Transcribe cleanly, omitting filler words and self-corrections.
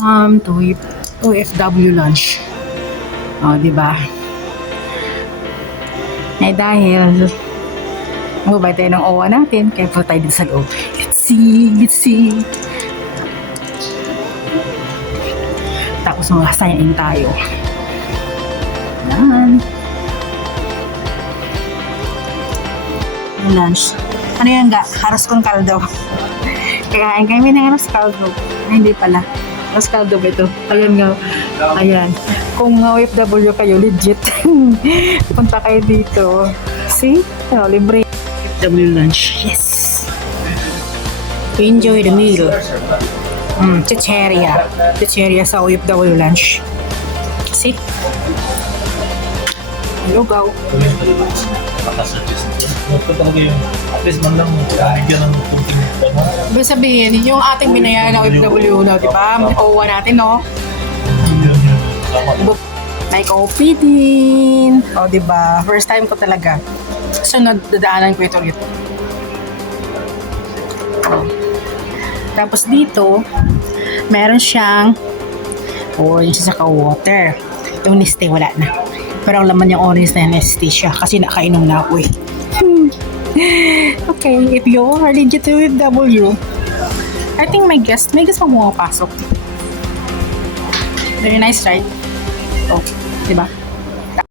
To OFW lunch. O, diba? Eh, dahil mabay tayo ng OWA natin, kaya po tayo dito sa loob. Let's see. Tapos mag-sign in tayo. Yan. Yung lunch. Ano yan ga? Haros con caldo. Kakain kami ng haros caldo. Ay, hindi pala. Haros caldo ba ito? Ayan nga. Ayan. Kung OFW kayo, legit. Punta kayo dito. See? Oh, libre. OFW lunch. Yes. To enjoy the meal. Chicheria. Chicheria sa OFW lunch. See? Lugaw. Talaga yung at least man lang bigyan ng kunting Ibig sabihin, yung ating binayaran na OFW na, di ba? OWA natin, no? May coffee din. O, di ba? First time ko talaga. So, nadadaanan ko ito ulit. Tapos dito, meron siyang orange sa water. Itong Neste, wala na. Pero ang laman yung orange na Neste siya kasi nakainom na ako eh. Okay, if you are legit with W, I think may guest pa pumapasok. Very nice, right? Oh, diba?